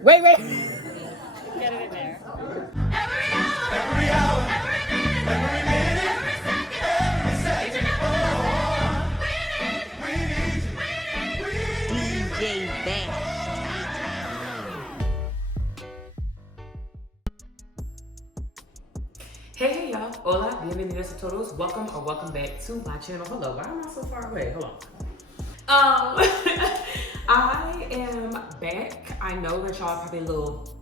Wait. Get it in there. Every hour, every minute, every second, we need DJ Best. Hey y'all, hola, bienvenidos a todos. Welcome back to my channel. Hello, why am I so far away? Hold on. I am back. I know that y'all probably a little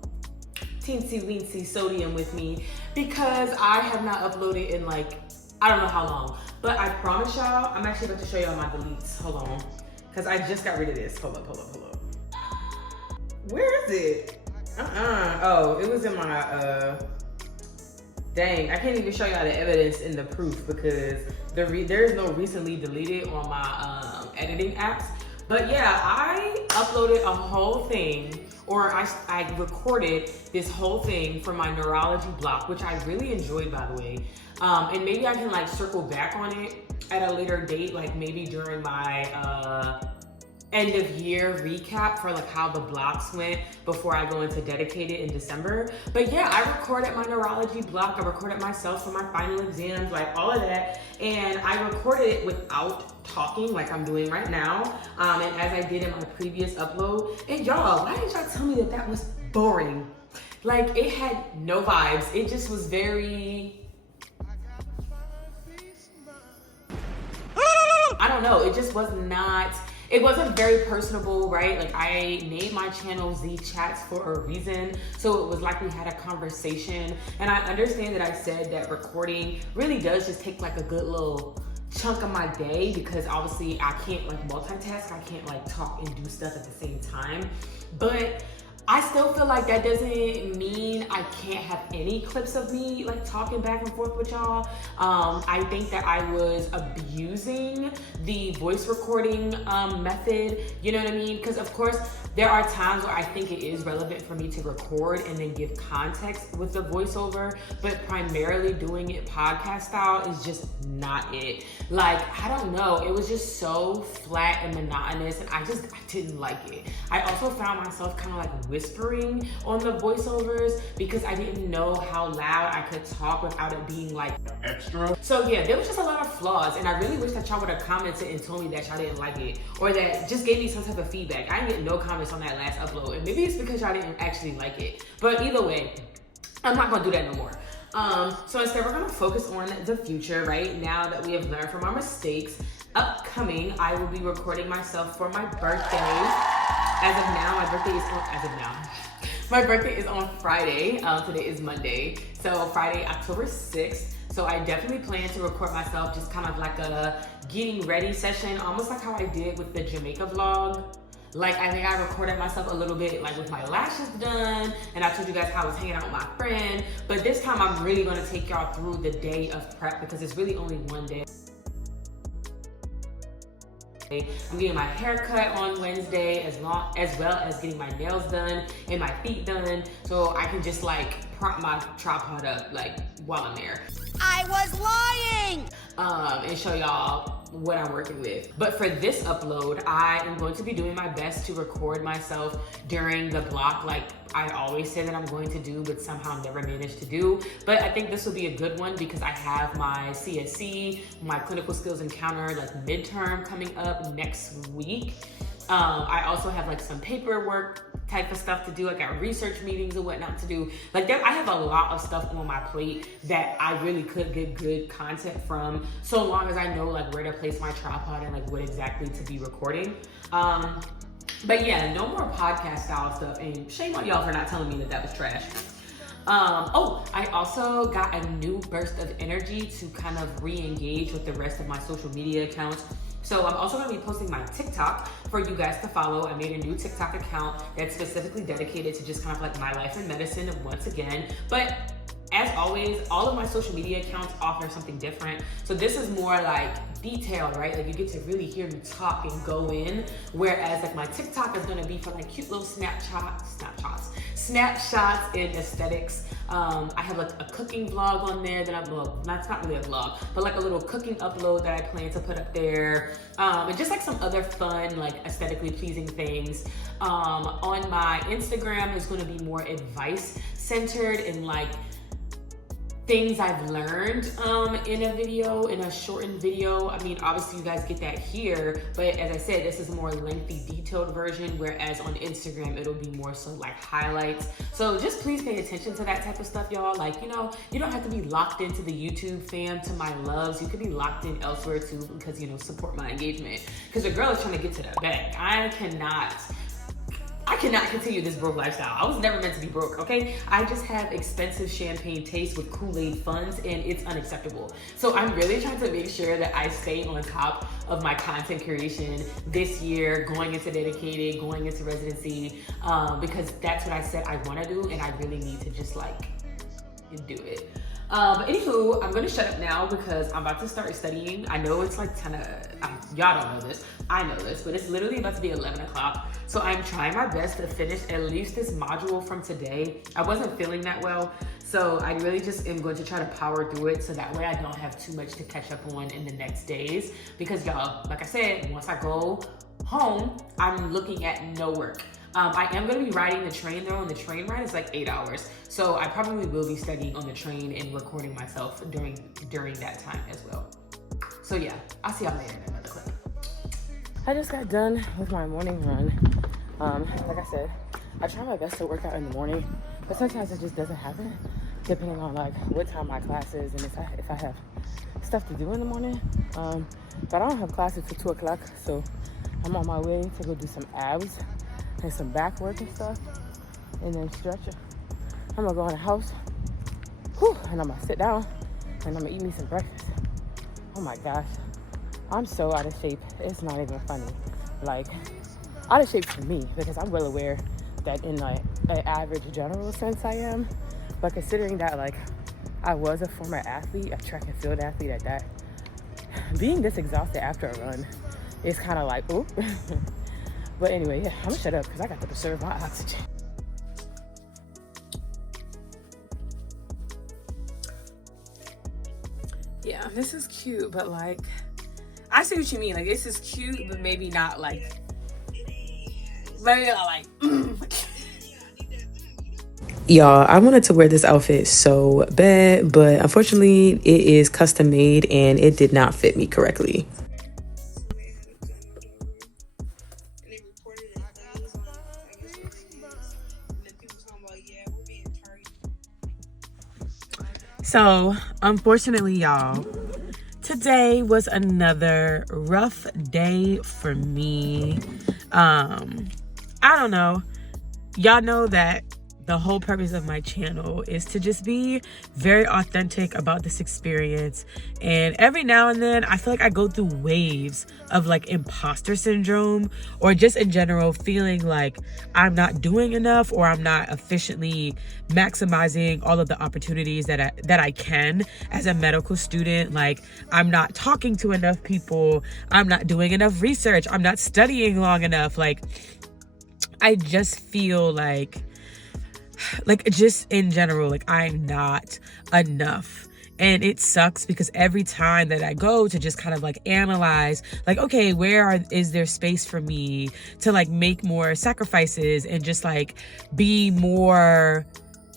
teensy weensy sodium with me because I have not uploaded in like, I don't know how long. But I promise y'all, I'm actually about to show y'all my deletes. Hold on. Because I just got rid of this. Hold up. Where is it? Oh, it was in my, dang, I can't even show y'all the evidence in the proof because there is no recently deleted on my editing apps. But yeah, I uploaded a whole thing, or I recorded this whole thing for my neurology block, which I really enjoyed, by the way. And maybe I can like circle back on it at a later date, like maybe during my end of year recap for like how the blocks went before I go into dedicated in December. But yeah, I recorded my neurology block. I recorded myself for my final exams, like all of that. And I recorded it without talking like I'm doing right now. And as I did in my previous upload. And y'all, why did y'all tell me that that was boring? Like it had no vibes. It just was very, I don't know. It just was not, it wasn't very personable, right? Like I named my channel Z Chats for a reason. So it was like we had a conversation. And I understand that I said that recording really does just take like a good little chunk of my day because obviously I can't like multitask. I can't like talk and do stuff at the same time. But I still feel like that doesn't mean I can't have any clips of me like talking back and forth with y'all. I think that I was abusing the voice recording method, you know what I mean? Because of course, there are times where I think it is relevant for me to record and then give context with the voiceover, but primarily doing it podcast style is just not it. Like, I don't know, it was just so flat and monotonous and I didn't like it. I also found myself kind of like whispering on the voiceovers because I didn't know how loud I could talk without it being like extra. So yeah, there was just a lot of flaws and I really wish that y'all would have commented and told me that y'all didn't like it or that just gave me some type of feedback. I didn't get no comments on that last upload and maybe it's because y'all didn't actually like it. But either way, I'm not gonna do that no more. So instead we're gonna focus on the future, right? Now that we have learned from our mistakes. Upcoming, I will be recording myself for my birthday. As of now, my birthday is on Friday. Today is Monday. So Friday, October 6th. So I definitely plan to record myself just kind of like a getting ready session, almost like how I did with the Jamaica vlog. Like I think I recorded myself a little bit like with my lashes done and I told you guys how I was hanging out with my friend. But this time I'm really gonna take y'all through the day of prep because it's really only one day. I'm getting my hair cut on Wednesday as well as getting my nails done and my feet done so I can just like prop my tripod up like while I'm there. I was lying! And show y'all what I'm working with. But for this upload, I am going to be doing my best to record myself during the block like I always say that I'm going to do, but somehow never managed to do. But I think this will be a good one because I have my CSC, my clinical skills encounter, like midterm coming up next week. I also have like some paperwork type of stuff to do. I got research meetings and whatnot to do. Like I have a lot of stuff on my plate that I really could get good content from so long as I know like where to place my tripod and like what exactly to be recording. But yeah, no more podcast style stuff and shame on y'all for not telling me that that was trash. I also got a new burst of energy to kind of re-engage with the rest of my social media accounts. So I'm also gonna be posting my TikTok for you guys to follow. I made a new TikTok account that's specifically dedicated to just kind of like my life in medicine once again. But as always, all of my social media accounts offer something different. So this is more like detailed, right? Like you get to really hear me talk and go in. Whereas like my TikTok is gonna be for like cute little snapshots and aesthetics. I have like a cooking vlog on there that I'm, well, that's not really a vlog, but like a little cooking upload that I plan to put up there. And just like some other fun, like aesthetically pleasing things. On my Instagram is going to be more advice centered and like things I've learned in a video, in a shortened video. I mean, obviously you guys get that here, but as I said, this is a more lengthy, detailed version, whereas on Instagram, it'll be more so like highlights. So just please pay attention to that type of stuff, y'all. Like, you know, you don't have to be locked into the YouTube fam, to my loves. You could be locked in elsewhere too, because, you know, support my engagement. Because the girl is trying to get to that bag. I cannot continue this broke lifestyle. I was never meant to be broke, okay? I just have expensive champagne taste with Kool-Aid funds, and it's unacceptable. So I'm really trying to make sure that I stay on top of my content creation this year, going into dedicated, going into residency, because that's what I said I wanna do, and I really need to just like do it. But anywho, I'm gonna shut up now because I'm about to start studying. I know it's like y'all don't know this, I know this, but it's literally about to be 11 o'clock. So I'm trying my best to finish at least this module from today. I wasn't feeling that well, so I really just am going to try to power through it so that way I don't have too much to catch up on in the next days. Because y'all, like I said, once I go home, I'm looking at no work. I am going to be riding the train though, and the train ride is like 8 hours. So I probably will be studying on the train and recording myself during that time as well. So yeah, I'll see y'all later in another clip. I just got done with my morning run. Like I said, I try my best to work out in the morning, but sometimes it just doesn't happen depending on like what time my class is and if I have stuff to do in the morning. But I don't have classes till 2 o'clock, so I'm on my way to go do some abs and some back work and stuff, and then stretch it. I'm gonna go in the house, and I'm gonna sit down and I'm gonna eat me some breakfast. Oh my gosh, I'm so out of shape, it's not even funny. Like, out of shape for me, because I'm well aware that in like an average general sense I am, but considering that like I was a former athlete, a track and field athlete at that, being this exhausted after a run is kind of like, oh. But anyway, yeah, I'm gonna shut up because I got to preserve my oxygen. Yeah, this is cute, but like, I see what you mean. Like, this is cute, but maybe not like, Y'all, I wanted to wear this outfit so bad, but unfortunately it is custom made and it did not fit me correctly. So, unfortunately, y'all, today was another rough day for me. I don't know. Y'all know that the whole purpose of my channel is to just be very authentic about this experience. And every now and then, I feel like I go through waves of like imposter syndrome, or just in general feeling like I'm not doing enough, or I'm not efficiently maximizing all of the opportunities that I can as a medical student. Like, I'm not talking to enough people, I'm not doing enough research, I'm not studying long enough. Like, I just feel like just in general, like I'm not enough. And it sucks because every time that I go to just kind of like analyze, like, okay, is there space for me to like make more sacrifices and just like be more,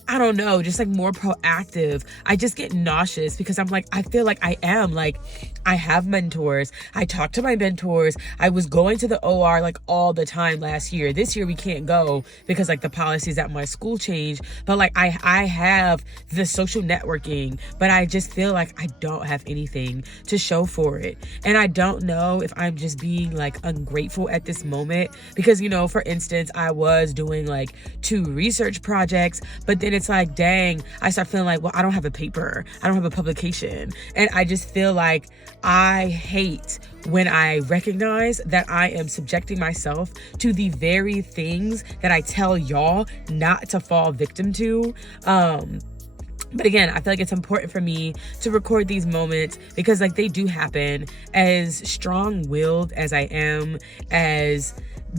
I don't know, just like more proactive, I just get nauseous because I'm like, I feel like I am like, I have mentors. I talk to my mentors. I was going to the OR like all the time last year. This year we can't go because like the policies at my school changed. But like I have the social networking, but I just feel like I don't have anything to show for it. And I don't know if I'm just being like ungrateful at this moment because, you know, for instance, I was doing like 2 research projects, but then it's like, dang, I start feeling like, well, I don't have a paper, I don't have a publication. And I just feel like I hate when I recognize that I am subjecting myself to the very things that I tell y'all not to fall victim to. But again, I feel like it's important for me to record these moments because like they do happen. As strong-willed as I am, as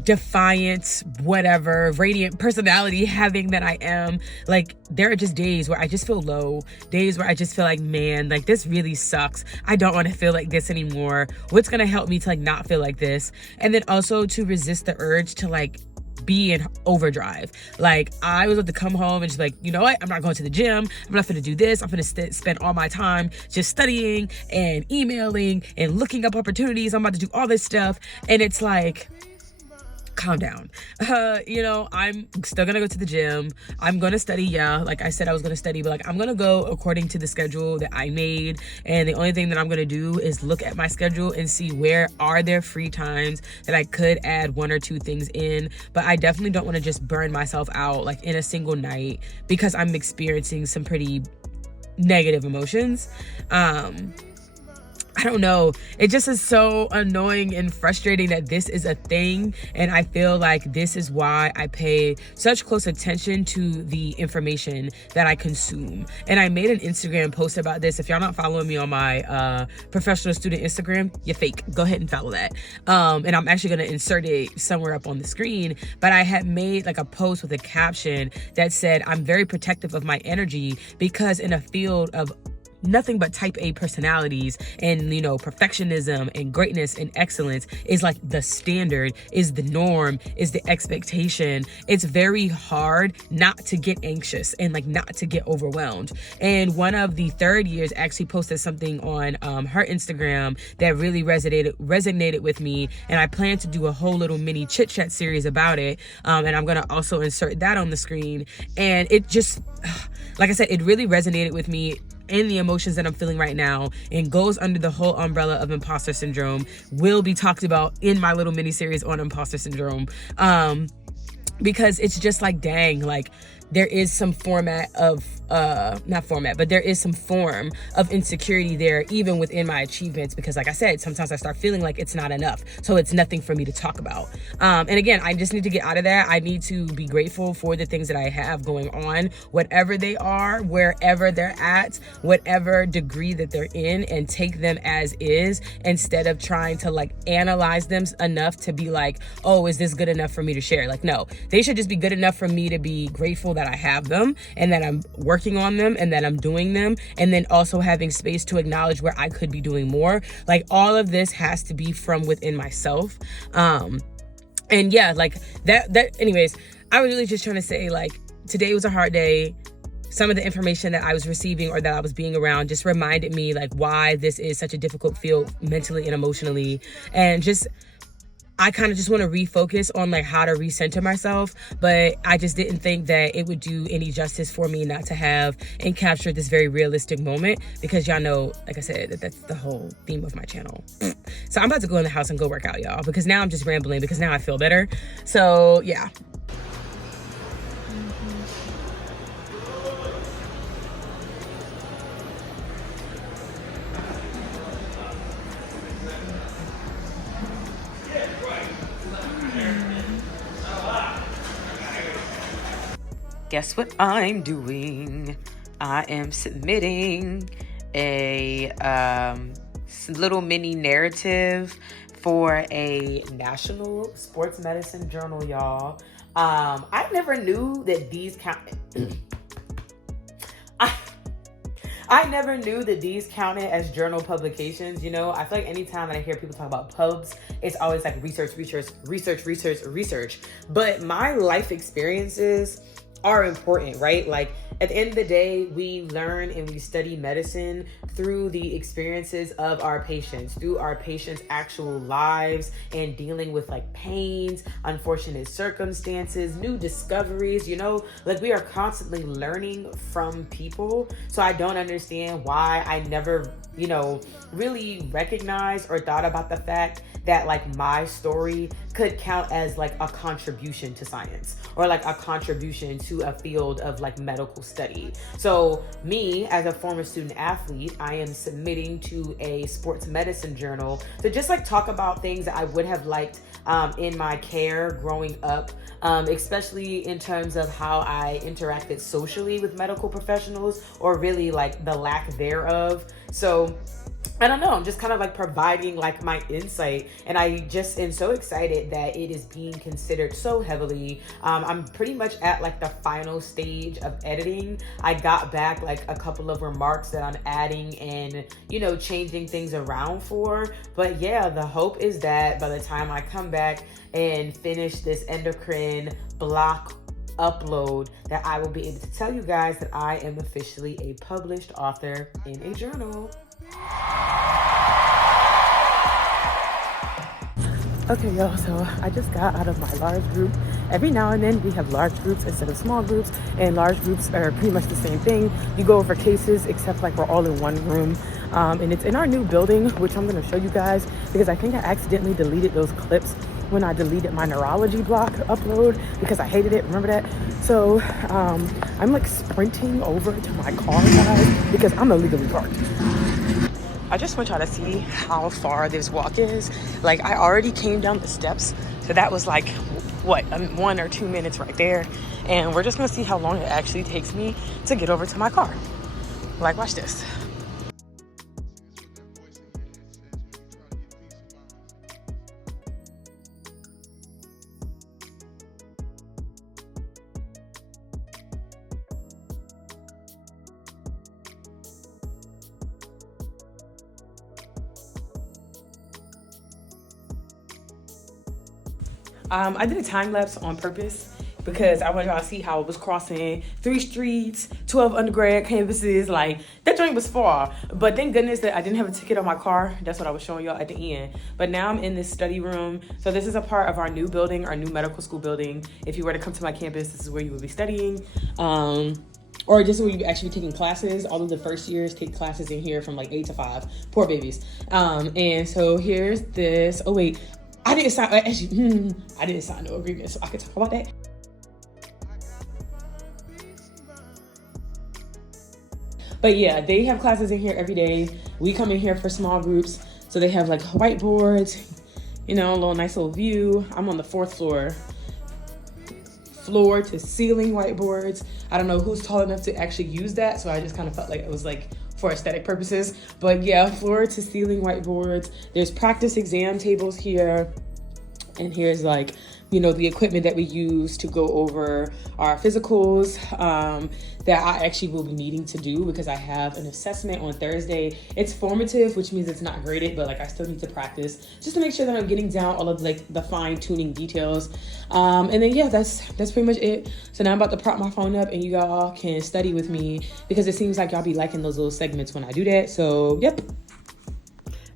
defiant, whatever, radiant personality having that I am. Like, there are just days where I just feel low, days where I just feel like, man, like this really sucks. I don't want to feel like this anymore. What's going to help me to like not feel like this? And then also to resist the urge to like be in overdrive. Like, I was about to come home and just like, you know what? I'm not going to the gym. I'm not gonna do this. I'm gonna spend all my time just studying and emailing and looking up opportunities. I'm about to do all this stuff. And it's like, calm down. I'm still gonna go to the gym. I'm gonna study. Yeah, like I said, I was gonna study, but like I'm gonna go according to the schedule that I made. And the only thing that I'm gonna do is look at my schedule and see where are there free times that I could add 1 or 2 things in. But I definitely don't want to just burn myself out like in a single night because I'm experiencing some pretty negative emotions. I don't know. It just is so annoying and frustrating that this is a thing. And I feel like this is why I pay such close attention to the information that I consume. And I made an Instagram post about this. If y'all not following me on my professional student Instagram, you're fake. Go ahead and follow that. And I'm actually going to insert it somewhere up on the screen. But I had made like a post with a caption that said, I'm very protective of my energy because in a field of nothing but type A personalities and, perfectionism and greatness and excellence is like the standard, is the norm, is the expectation. It's very hard not to get anxious and like not to get overwhelmed. And one of the third years actually posted something on her Instagram that really resonated with me. And I plan to do a whole little mini chit chat series about it. And I'm going to also insert that on the screen. And it just, like I said, it really resonated with me and the emotions that I'm feeling right now, and goes under the whole umbrella of imposter syndrome, will be talked about in my little mini series on imposter syndrome. Because it's just like, dang, like there is some there is some form of insecurity there, even within my achievements, because like I said, sometimes I start feeling like it's not enough. So it's nothing for me to talk about. And again, I just need to get out of that. I need to be grateful for the things that I have going on, whatever they are, wherever they're at, whatever degree that they're in, and take them as is, instead of trying to like analyze them enough to be like, oh, is this good enough for me to share? Like, no, they should just be good enough for me to be grateful that I have them and that I'm working on them and that I'm doing them, and then also having space to acknowledge where I could be doing more. Like, all of this has to be from within myself. And yeah, like that anyways, I was really just trying to say, like, today was a hard day. Some of the information that I was receiving or that I was being around just reminded me like why this is such a difficult field mentally and emotionally. And just, I kind of just want to refocus on like how to recenter myself, but I just didn't think that it would do any justice for me not to have and capture this very realistic moment, because y'all know, like I said, that's the whole theme of my channel. So I'm about to go in the house and go work out, y'all, because now I'm just rambling because now I feel better. So yeah. Guess what I'm doing? I am submitting a little mini narrative for a national sports medicine journal, y'all. I never knew that these I never knew that these counted as journal publications. I feel like anytime that I hear people talk about pubs, it's always like research. But my life experiences are important, right? Like, at the end of the day, we learn and we study medicine through the experiences of our patients, through our patients' actual lives, and dealing with like pains, unfortunate circumstances, new discoveries, like we are constantly learning from people. So I don't understand why I never, really recognized or thought about the fact that like my story could count as like a contribution to science, or like a contribution to a field of like medical study. So me, as a former student athlete, I am submitting to a sports medicine journal to just like talk about things that I would have liked in my care growing up, especially in terms of how I interacted socially with medical professionals, or really like the lack thereof. So I don't know, I'm just kind of like providing like my insight, and I just am so excited that it is being considered so heavily. I'm pretty much at like the final stage of editing. I got back like a couple of remarks that I'm adding and, you know, changing things around for. But yeah, the hope is that by the time I come back and finish this endocrine block upload, that I will be able to tell you guys that I am officially a published author in a journal. Okay, y'all, so I just got out of my large group. Every now and then we have large groups instead of small groups, and large groups are pretty much the same thing. You go over cases, except like we're all in one room. And it's in our new building, which I'm gonna show you guys, because I think I accidentally deleted those clips when I deleted my neurology block upload, because I hated it, remember that? So I'm like sprinting over to my car, guys, because I'm illegally parked. I just want y'all to see how far this walk is. Like, I already came down the steps, so that was like, what, 1 or 2 minutes right there. And we're just gonna see how long it actually takes me to get over to my car. Like, watch this. I did a time lapse on purpose because I wanted y'all to see how it was crossing 3 streets, 12 undergrad campuses. Like, that joint was far. But thank goodness that I didn't have a ticket on my car. That's what I was showing y'all at the end. But now I'm in this study room. So this is a part of our new building, our new medical school building. If you were to come to my campus, this is where you would be studying. Or just where you actually be taking classes. All of the first years take classes in here from like 8 to 5. Poor babies. And so here's this. Oh, wait. I didn't sign, actually, I didn't sign no agreement, so I could talk about that. But yeah, they have classes in here every day. We come in here for small groups. So they have like whiteboards, you know, a nice little view. I'm on the 4th floor to ceiling whiteboards. I don't know who's tall enough to actually use that. So I just kind of felt like it was like for aesthetic purposes. But yeah, floor to ceiling whiteboards. There's practice exam tables here. And here's like, you know, the equipment that we use to go over our physicals that I actually will be needing to do because I have an assessment on Thursday. It's formative, which means it's not graded, but like I still need to practice just to make sure that I'm getting down all of like the fine tuning details. And then yeah, that's pretty much it. So now I'm about to prop my phone up and you all can study with me because it seems like y'all be liking those little segments when I do that. So yep.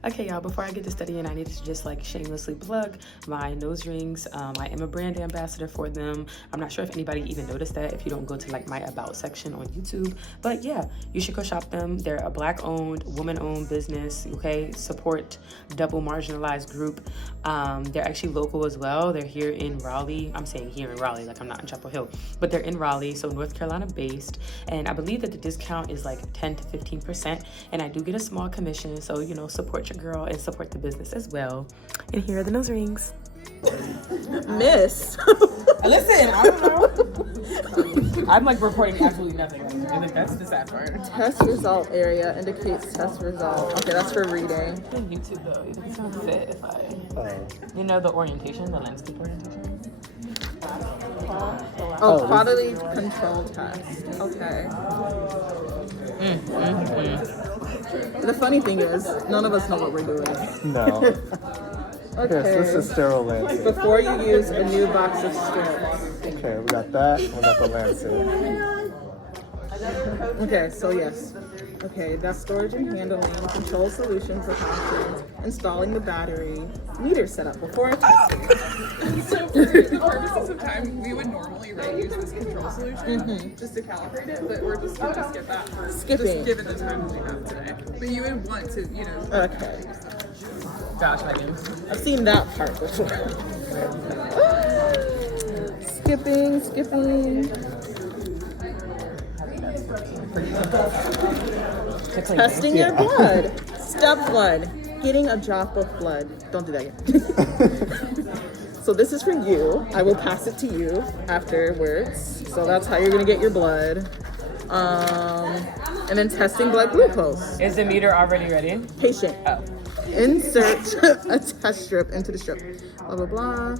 Okay, y'all, before I get to studying, I need to just like shamelessly plug my nose rings. I am a brand ambassador for them. I'm not sure if anybody even noticed that if you don't go to like my about section on YouTube, but yeah, you should go shop them. They're a Black-owned, woman-owned business, okay? Support double marginalized group. They're actually local as well. They're here in Raleigh. I'm saying here in Raleigh, like I'm not in Chapel Hill, but they're in Raleigh, so North Carolina based. And I believe that the discount is like 10 to 15%, and I do get a small commission, so you know, support your girl and support the business as well. And here are the nose rings. Miss. Listen, I don't know. I'm like reporting absolutely nothing. I think that's the sad part. Test result area indicates test result. Okay, that's for reading. On YouTube though, it doesn't fit if I, you know, the orientation, the landscape orientation. Oh, quality control test. Okay. The funny thing is, none of us know what we're doing. No. Okay. Yes, this is sterile landscape. Before you use a new box of strips. Okay, we got that. We got the landscape. Okay, so yes. Okay, that's storage and handling, control solution precautions, installing the battery, meter setup before testing. So for the purposes of time, we would normally use this control solution just to calibrate it, but we're just going to skip that for Skipping. just given the time that we have today. But you would want to, you know. Okay. Gosh, Megan. I've seen that part before. Skipping. Testing your blood. Step 1, getting a drop of blood. Don't do that yet. So this is for you. I will pass it to you afterwards. So that's how you're gonna get your blood. And then testing blood glucose. Is the meter already ready? Patient. Insert a test strip into the strip. Blah, blah, blah.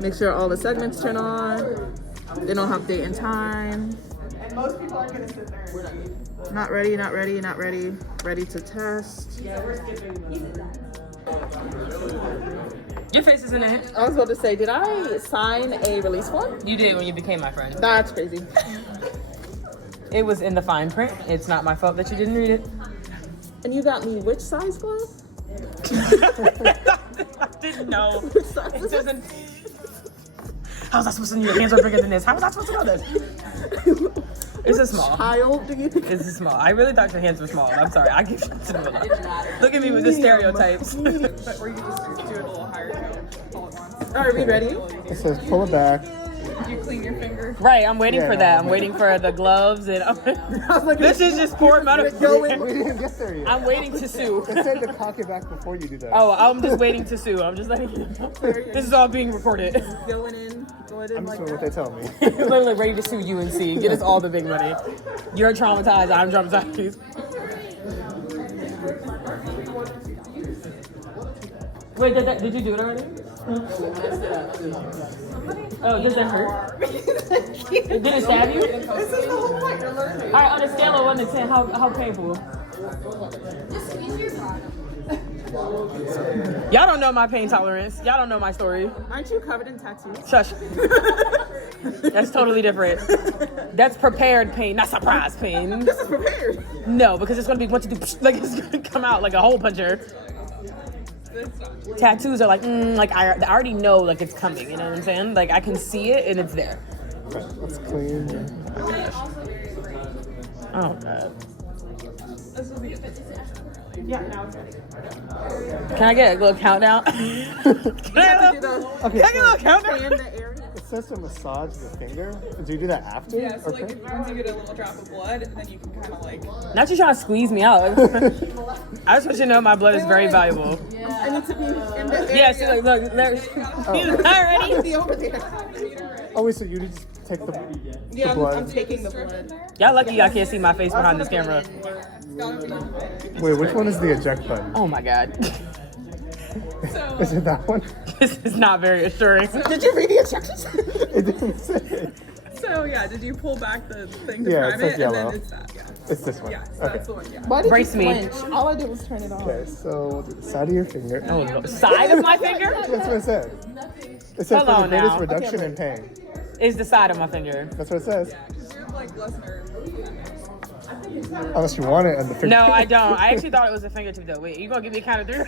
Make sure all the segments turn on. They don't have date and time. And most people are gonna sit there. Not ready, not ready, not ready. Ready to test. Your face is in it. I was about to say, did I sign a release form? You did when you became my friend. That's crazy. It was in the fine print. It's not my fault that you didn't read it. And you got me which size glove? I didn't know. It doesn't. How's I supposed to know your hands are bigger than this? How was I supposed to know this? It's a small. Child, do you think? It's a small. I really thought your hands were small. I'm sorry. I give you to the Look at me with the stereotypes. But or you just do it a little higher count all at once. Are we ready? It says pull it back. You clean your finger. Right, I'm waiting Yeah, for no, that. I'm I'm waiting for the gloves and I was like, this is just poor We medical. didn't get there yet. I'm waiting to sue. It said to cock it back before you do that. Oh, I'm just waiting to sue. I'm just letting you know. This is all being recorded. going in I'm just like doing what they tell me. Literally ready to sue UNC. Get us all the big money. You're traumatized. I'm traumatized. Wait, did you do it already? Oh, does that hurt? Did it stab you? This is the whole point. You're learning. All right, on a scale of 1 to 10, how painful? Y'all don't know my pain tolerance. Y'all don't know my story. Aren't you covered in tattoos? Shush. That's totally different. That's prepared pain, not surprise pain. This is prepared. No, because it's gonna be once you do, like it's gonna come out like a hole puncher. Tattoos are like, I already know like it's coming. You know what I'm saying? Like I can see it and it's there. Okay, let's clean. Oh god. Can I get a little countdown? Can I get a little countdown? It says to massage the finger. Do you do that after? Yeah, so like Okay. once you get a little drop of blood, then you can kind of like. Not you trying to squeeze me out. I just want you to know my blood is very valuable. I need to be in the area. Yeah, see, look, there's. Already? Be over there. Oh wait, so you just take the Yeah, blood. I'm taking the blood. Y'all lucky y'all can't see my face behind this camera. Wait, which one is the eject button? Oh my god. Is it that one? This is not very assuring. Did you read the instructions? It didn't say. So yeah, did you pull back the thing to Yeah, it prime says it? yellow. And then it's that. Yeah. It's this one. Yeah. So Okay. that's the one. Yeah. Why did Brace you me. flinch? All I did was turn it on. Okay, so we'll do the side of your finger. Oh, no. Side of my finger? That's what it said. It said Hold for the on greatest now. reduction in pain. Is the side of my finger. That's what it says. You have like less nerve. Unless you want it on the finger. No, I don't. I actually thought it was a fingertip though. Wait, you gonna give me a count of 3?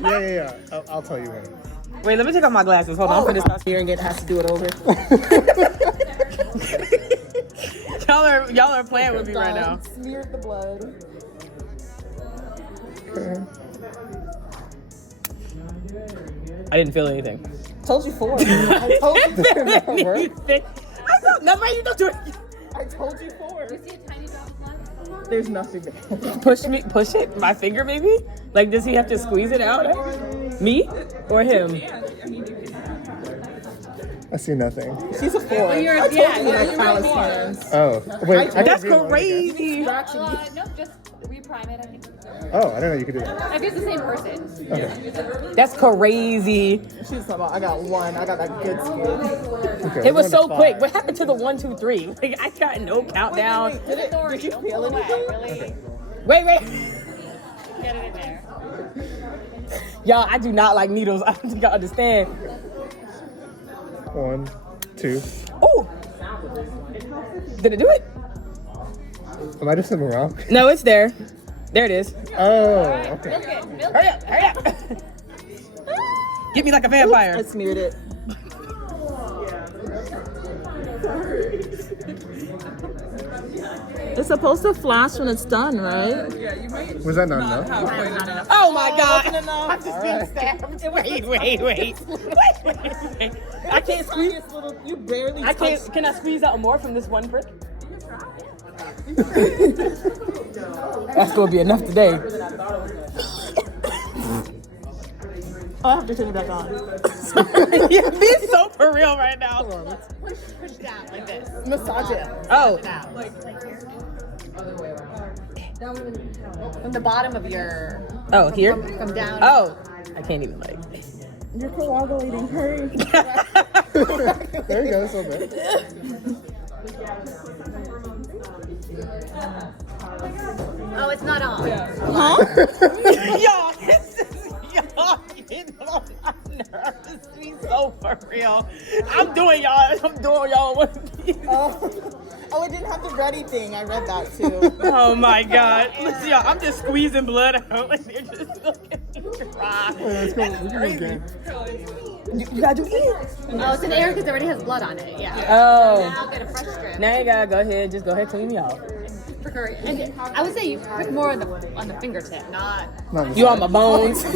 Yeah. I'll tell you when. Wait, let me take off my glasses. Hold on, I'm finna stop Here and has to do it over. Y'all are playing with me right now. Smeared the blood. I didn't feel anything. Told you 4. I told you Feel that would work. anything. I felt nothing. You don't do it. I told you 4. There's nothing there. Push it. My finger, maybe. Like, does he have to squeeze it out? Me or him? I see nothing. She's a 4. I told you like callous hands. Oh, wait. I That's didn't realize- crazy. No, just reprime it, I think. Oh, I didn't know you could do that. If it's the same person. Okay. That's crazy. She's talking about, I got 1. I got that good skin. Okay, It was so we're on quick. to What happened to the 1, 2, 3? Like, I got no countdown. Did you feel anything? Really Wait. get it in there. Y'all, I do not like needles. I don't think y'all understand. 1, 2. Oh! Did it do it? Am I just something wrong? No, it's there. There it is. Oh, okay. Hurry up. Get me like a vampire. I smeared it. It's supposed to flash when it's done, right? Yeah, you might Was that not not enough? have quite enough. Oh my god. I'm just being stabbed. Wait. I can't squeeze. You barely I can't. Can I squeeze out more from this one prick? That's gonna be enough today. I have to turn it back on. You're being so for real right now. Hold on, let's Push down like this. massage it. Oh, Down. From the bottom of your. oh, here? From down. Oh, I can't even like. You're coagulating. Hurry. There you go. That's so bad. Oh, it's not on. Y'all, y'all getting on my nerves. Be so for real. I'm doing y'all one of these. Oh, it didn't have the ready thing. I read that too. Oh my God. Listen, y'all, I'm just squeezing blood out. Like, they're just looking at me dry. Let's go. We can go again. You gotta do it. Oh, it's an air because it already has blood on it. Yeah. Oh. Now get a fresh strip. Now you gotta go ahead, just go ahead, clean me off. For curry. And I would say you put more on the fingertip, not. You on my bones. You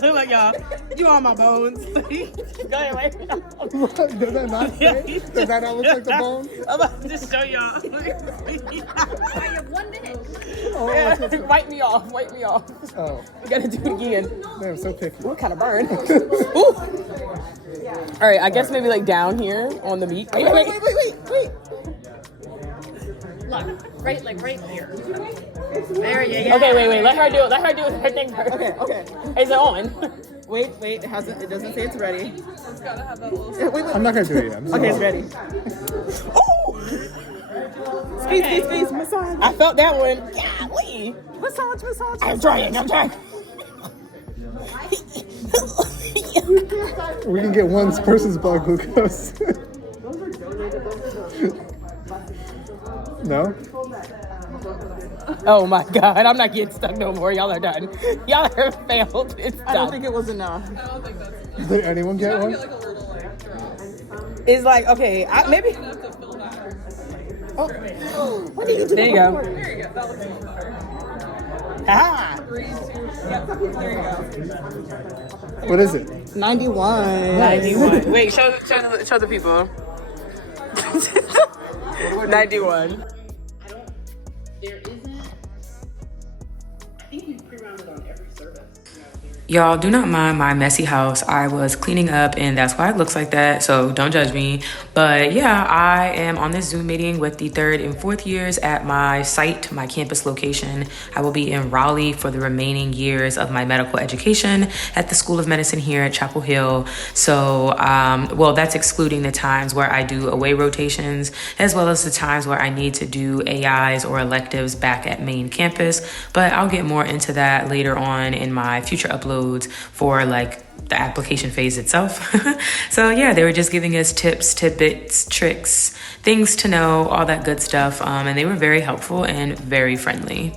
look like y'all. You on my bones. Go ahead, wait. What? Does that not say? Does that not look like the bone? I'm about to just show y'all. You have 1 minute. Oh, Yeah, wipe me off, wipe me off. oh. You gotta do it again. Damn, so picky. What kind of burn? Ooh. All right, I guess maybe like down here on the meat. Wait. Look, right here. There you go. Okay, wait. Let her do it. Let her do her thing first. Okay. Is it on? Wait. It doesn't say it's ready. It's gotta have that little. Wait. I'm not gonna do it yet. Okay, it's ready. Ooh. Squeeze. Massage. I felt that one. Golly. Massage. I'm trying. We can get one person's blood glucose. No? Oh my God, I'm not getting stuck no more. Y'all are done. Y'all are failed. It's I don't done. think it was enough. I don't think that's. Did anyone get one? Get like a little like drop. It's like, okay, maybe. Enough to fill that. What do you do? There you go. There you go. That looks a little better. Ah. 3, 2. Yep. There you go. What is it? 91. 91. Wait, show the people. 91. There isn't. I think we pre-rounded on every service. Y'all, do not mind my messy house. I was cleaning up and that's why it looks like that, so don't judge me. But yeah, I am on this Zoom meeting with the 3rd and 4th years at my site, my campus location. I will be in Raleigh for the remaining years of my medical education at the School of Medicine here at Chapel Hill. So, well, that's excluding the times where I do away rotations, as well as the times where I need to do AIs or electives back at main campus. But I'll get more into that later on in my future uploads for like the application phase itself. So yeah, they were just giving us tips, tidbits, tricks, things to know, all that good stuff. And they were very helpful and very friendly.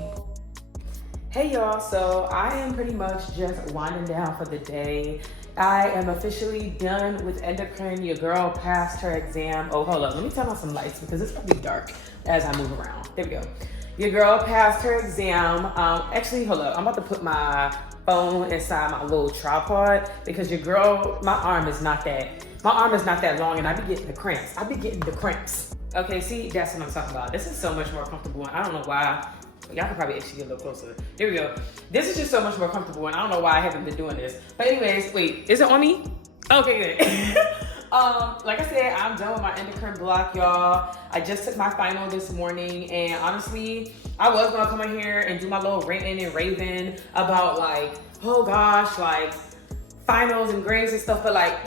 Hey y'all, so I am pretty much just winding down for the day. I am officially done with endocrine. Your girl passed her exam. Oh, hold up, let me turn on some lights because it's gonna be dark as I move around. There we go. Your girl passed her exam. Actually, hold up, I'm about to put my phone inside my little tripod because your girl, my arm is not that long and I be getting the cramps. Okay, see, that's what I'm talking about. This is so much more comfortable and I don't know why. Y'all can probably actually get a little closer. There we go. This is just so much more comfortable and I don't know why I haven't been doing this. But anyways, wait, is it on me? Okay, good. Like I said, I'm done with my endocrine block, y'all. I just took my final this morning and honestly, I was gonna come in here and do my little ranting and raving about like, oh gosh, like finals and grades and stuff, but like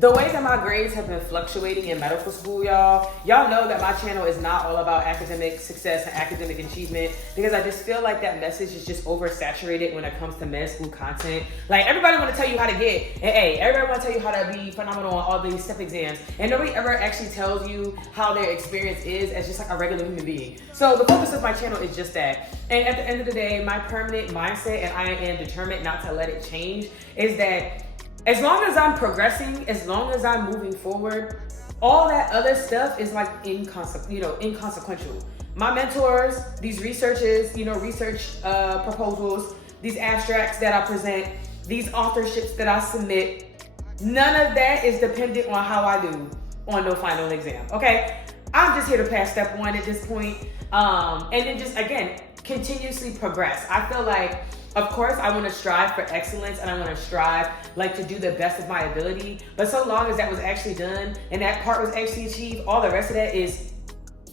the way that my grades have been fluctuating in medical school, y'all know that my channel is not all about academic success and academic achievement because I just feel like that message is just oversaturated when it comes to med school content. Like everybody want to tell you how to get an A, everybody want to tell you how to be phenomenal on all these step exams, and nobody ever actually tells you how their experience is as just like a regular human being. So the focus of my channel is just that. And at the end of the day, my permanent mindset, and I am determined not to let it change, is that as long as I'm progressing, as long as I'm moving forward, all that other stuff is like inconsequential. My mentors, these researches, research proposals, these abstracts that I present, these authorships that I submit, none of that is dependent on how I do on no final exam, okay? I'm just here to pass step 1 at this point. And then just, again, continuously progress. I feel like, of course, I want to strive for excellence and I want to strive like to do the best of my ability. But so long as that was actually done and that part was actually achieved, all the rest of that is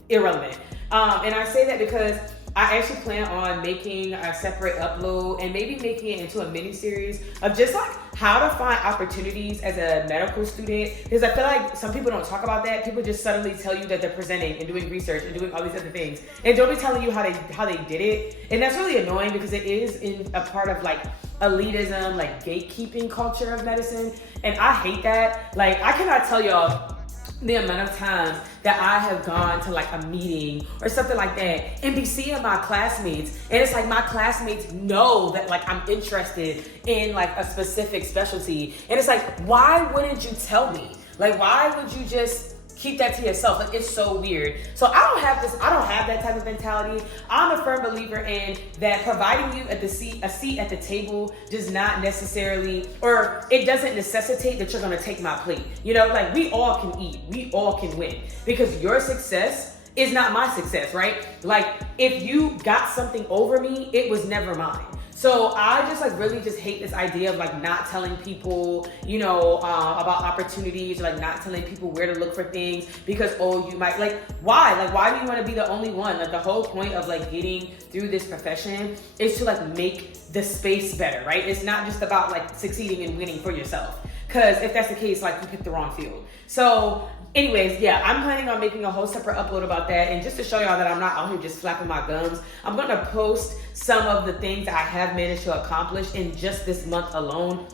irrelevant. And I say that because I actually plan on making a separate upload and maybe making it into a mini series of just like how to find opportunities as a medical student, because I feel like some people don't talk about that. People just suddenly tell you that they're presenting and doing research and doing all these other things and don't be telling you how they did it. And that's really annoying because it is in a part of like elitism, like gatekeeping culture of medicine, and I hate that. Like, I cannot tell y'all the amount of times that I have gone to like a meeting or something like that and be seeing my classmates, and it's like my classmates know that like I'm interested in like a specific specialty, and it's like, why wouldn't you tell me? Like, why would you just keep that to yourself? Like, it's so weird. So I don't have that type of mentality. I'm a firm believer in that providing you a seat at the table does not necessarily, or it doesn't necessitate that you're gonna take my plate. You know, like, we all can eat, we all can win, because your success is not my success, right? Like, if you got something over me, it was never mine. So I just like really just hate this idea of like not telling people, you know, about opportunities, or like not telling people where to look for things because, oh, you might, like, why? Like, why do you want to be the only one? Like, the whole point of like getting through this profession is to like make the space better, right? It's not just about like succeeding and winning for yourself. Because if that's the case, like, you picked the wrong field. So anyways, yeah, I'm planning on making a whole separate upload about that. And just to show y'all that I'm not out here just flapping my gums, I'm going to post some of the things I have managed to accomplish in just this month alone.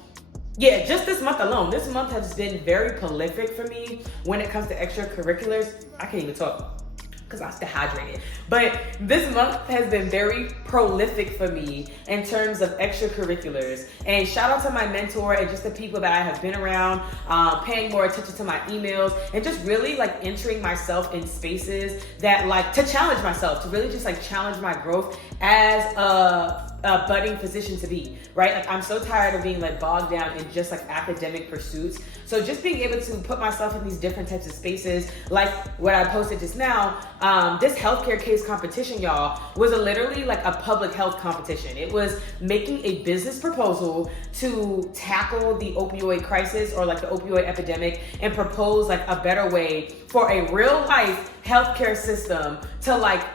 Yeah, just this month alone. This month has been very prolific for me when it comes to extracurriculars. I can't even talk because I'm dehydrated. But this month has been very prolific for me in terms of extracurriculars. And shout out to my mentor and just the people that I have been around, paying more attention to my emails, and just really like entering myself in spaces that like to challenge myself, to really just like challenge my growth as a budding physician to be, right? Like, I'm so tired of being like bogged down in just like academic pursuits. So just being able to put myself in these different types of spaces, like what I posted just now, this healthcare case competition, y'all, was literally like a public health competition. It was making a business proposal to tackle the opioid crisis, or like the opioid epidemic, and propose like a better way for a real life healthcare system to like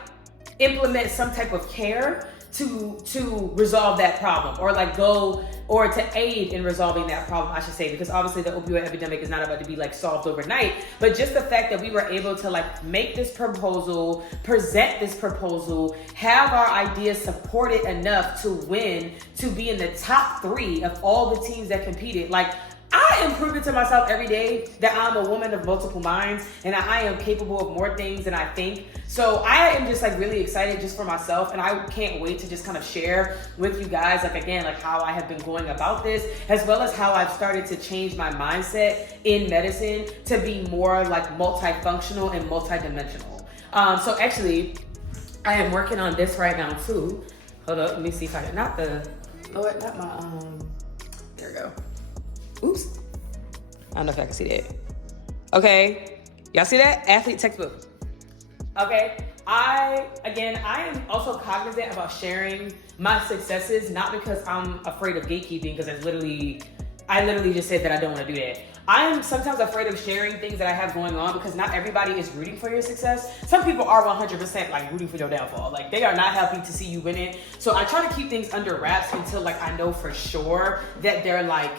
implement some type of care to resolve that problem, or like go, or to aid in resolving that problem, I should say, because obviously the opioid epidemic is not about to be like solved overnight. But just the fact that we were able to like make this proposal, present this proposal, have our ideas supported enough to win, to be in the top 3 of all the teams that competed. Like, I am proving to myself every day that I'm a woman of multiple minds and I am capable of more things than I think. So I am just like really excited just for myself, and I can't wait to just kind of share with you guys, like, again, like how I have been going about this, as well as how I've started to change my mindset in medicine to be more like multifunctional and multidimensional. So actually, I am working on this right now too. Hold up, let me see if I can, not my, there we go. Oops. I don't know if I can see that. Okay. Y'all see that? Athlete textbook. Okay. I am also cognizant about sharing my successes, not because I'm afraid of gatekeeping, because I literally just said that I don't want to do that. I am sometimes afraid of sharing things that I have going on because not everybody is rooting for your success. Some people are 100% like rooting for your downfall. Like, they are not happy to see you winning. So I try to keep things under wraps until like I know for sure that they're like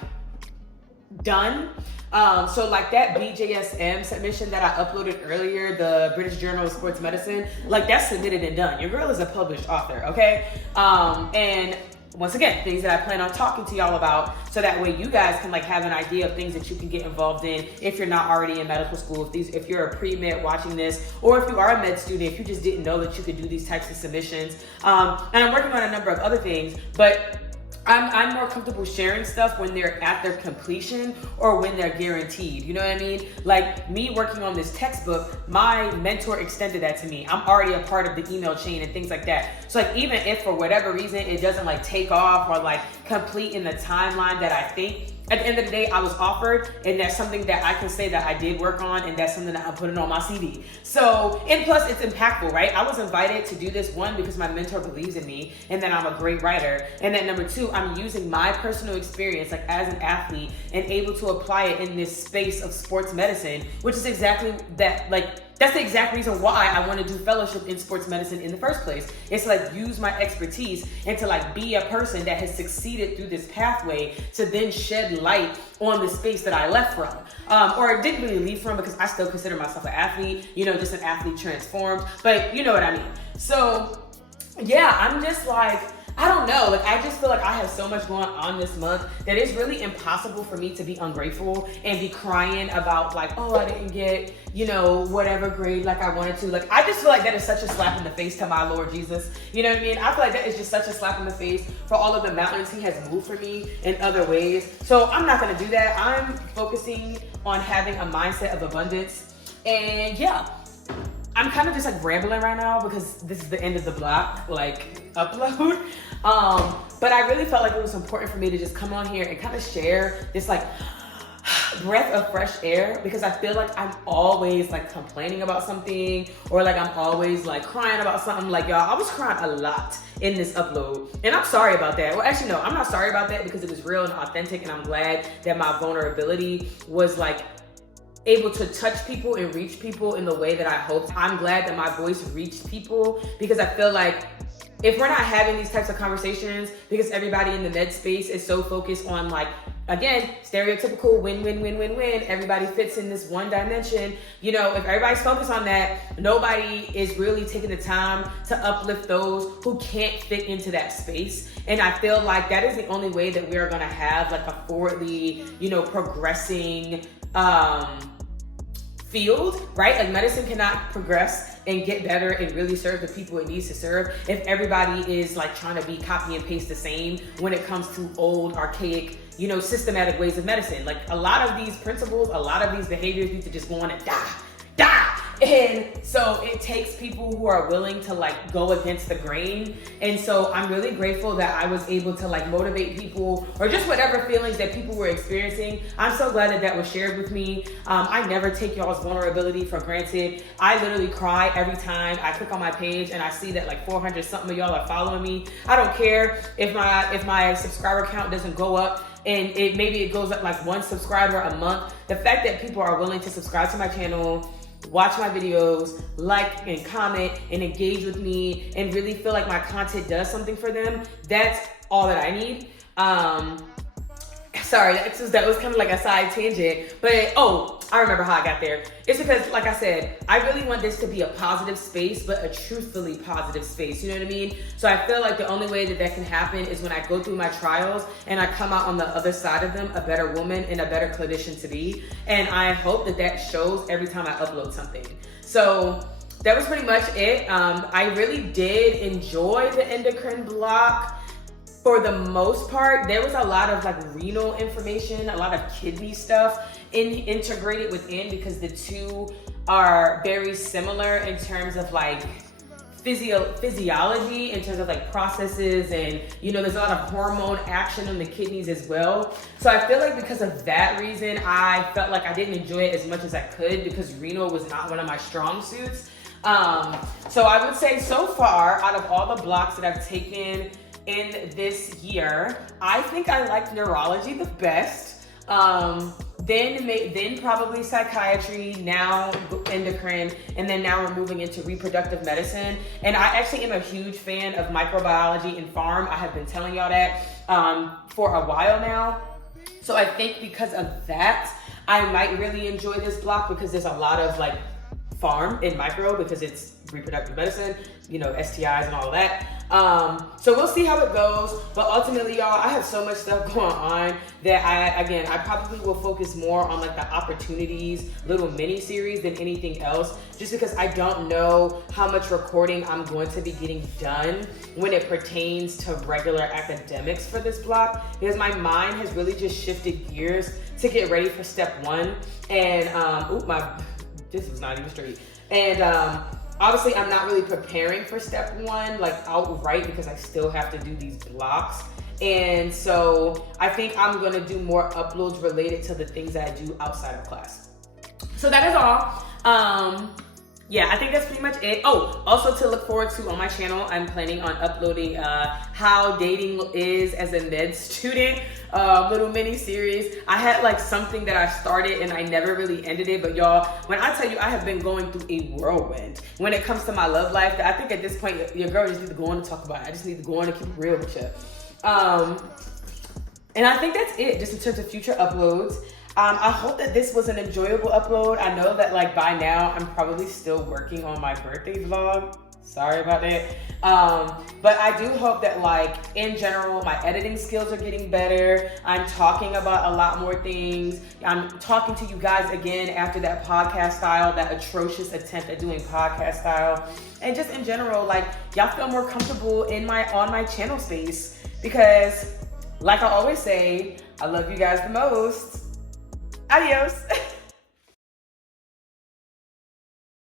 done. So like that BJSM submission that I uploaded earlier, the British Journal of Sports Medicine, like, that's submitted and done. Your girl is a published author, okay? And once again, things that I plan on talking to y'all about, so that way you guys can like have an idea of things that you can get involved in if you're not already in medical school, if you're a pre-med watching this, or if you are a med student, if you just didn't know that you could do these types of submissions. And I'm working on a number of other things, but I'm more comfortable sharing stuff when they're at their completion or when they're guaranteed. You know what I mean? Like, me working on this textbook, my mentor extended that to me. I'm already a part of the email chain and things like that. So like, even if for whatever reason it doesn't like take off or like complete in the timeline that I think, at the end of the day, I was offered, and that's something that I can say that I did work on, and that's something that I'm putting on my CV. So, and plus it's impactful, right? I was invited to do this, one, because my mentor believes in me, and that I'm a great writer. And then number two, I'm using my personal experience, like as an athlete, and able to apply it in this space of sports medicine, which is exactly that, like, that's the exact reason why I want to do fellowship in sports medicine in the first place. It's to like use my expertise and to like be a person that has succeeded through this pathway to then shed light on the space that I left from. Or didn't really leave from, because I still consider myself an athlete, you know, just an athlete transformed, but you know what I mean. So yeah, I'm just like, I don't know, like I just feel like I have so much going on this month that it's really impossible for me to be ungrateful and be crying about like, oh, I didn't get, you know, whatever grade like I wanted to. Like, I just feel like that is such a slap in the face to my Lord Jesus. You know what I mean? I feel like that is just such a slap in the face for all of the mountains he has moved for me in other ways. So I'm not gonna do that. I'm focusing on having a mindset of abundance. And yeah, I'm kind of just like rambling right now because this is the end of the block, like upload. But I really felt like it was important for me to just come on here and kind of share this like breath of fresh air, because I feel like I'm always like complaining about something, or like I'm always like crying about something. Like, y'all, I was crying a lot in this upload, and I'm sorry about that. Well, actually no, I'm not sorry about that, because it was real and authentic, and I'm glad that my vulnerability was like able to touch people and reach people in the way that I hoped. I'm glad that my voice reached people, because I feel like if we're not having these types of conversations, because everybody in the med space is so focused on like, again, stereotypical win, everybody fits in this one dimension. You know, if everybody's focused on that, nobody is really taking the time to uplift those who can't fit into that space. And I feel like that is the only way that we are gonna have like a forwardly, you know, progressing field, right? Like medicine cannot progress and get better and really serve the people it needs to serve if everybody is like trying to be copy and paste the same when it comes to old, archaic, you know, systematic ways of medicine. Like a lot of these principles, a lot of these behaviors need to just go on and die. And so it takes people who are willing to like go against the grain. And so I'm really grateful that I was able to like motivate people, or just whatever feelings that people were experiencing. I'm so glad that that was shared with me. I never take y'all's vulnerability for granted. I literally cry every time I click on my page and I see that like 400 something of y'all are following me. I don't care if my subscriber count doesn't go up, and maybe it goes up like 1 subscriber a month. The fact that people are willing to subscribe to my channel, watch my videos, like and comment and engage with me, and really feel like my content does something for them, that's all that I need. Sorry, that was kind of like a side tangent, but oh, I remember how I got there. It's because, like I said, I really want this to be a positive space, but a truthfully positive space, you know what I mean? So I feel like the only way that that can happen is when I go through my trials and I come out on the other side of them a better woman and a better clinician to be. And I hope that that shows every time I upload something. So that was pretty much it. I really did enjoy the endocrine block. For the most part, there was a lot of like renal information, a lot of kidney stuff integrated within, because the two are very similar in terms of like physiology, in terms of like processes, and you know, there's a lot of hormone action in the kidneys as well. So I feel like because of that reason, I felt like I didn't enjoy it as much as I could, because renal was not one of my strong suits. So I would say so far, out of all the blocks that I've taken in this year, I think I liked neurology the best. Then probably psychiatry, now endocrine, and then now we're moving into reproductive medicine. And I actually am a huge fan of microbiology and pharm. I have been telling y'all that for a while now. So I think because of that, I might really enjoy this block, because there's a lot of like pharm in micro, because it's reproductive medicine, you know, STIs and all of that. So we'll see how it goes, but ultimately, y'all, I have so much stuff going on that I probably will focus more on like the opportunities, little mini series than anything else, just because I don't know how much recording I'm going to be getting done when it pertains to regular academics for this block, because my mind has really just shifted gears to get ready for step 1. And, this was not even straight. And, obviously, I'm not really preparing for step 1 like outright, because I still have to do these blocks. And so I think I'm gonna do more uploads related to the things that I do outside of class. So that is all. Yeah, I think that's pretty much it. Oh, also to look forward to on my channel, I'm planning on uploading how dating is as a med student, little mini series. I had like something that I started and I never really ended it, but y'all, when I tell you I have been going through a whirlwind when it comes to my love life, I think at this point, your girl just need to go on and talk about it. I just need to go on and keep it real with you. And I think that's it, just in terms of future uploads. I hope that this was an enjoyable upload. I know that like by now I'm probably still working on my birthday vlog. Sorry about that. But I do hope that like in general, my editing skills are getting better. I'm talking about a lot more things. I'm talking to you guys again after that podcast style, that atrocious attempt at doing podcast style. And just in general, like y'all feel more comfortable on my channel space, because like I always say, I love you guys the most. Adios.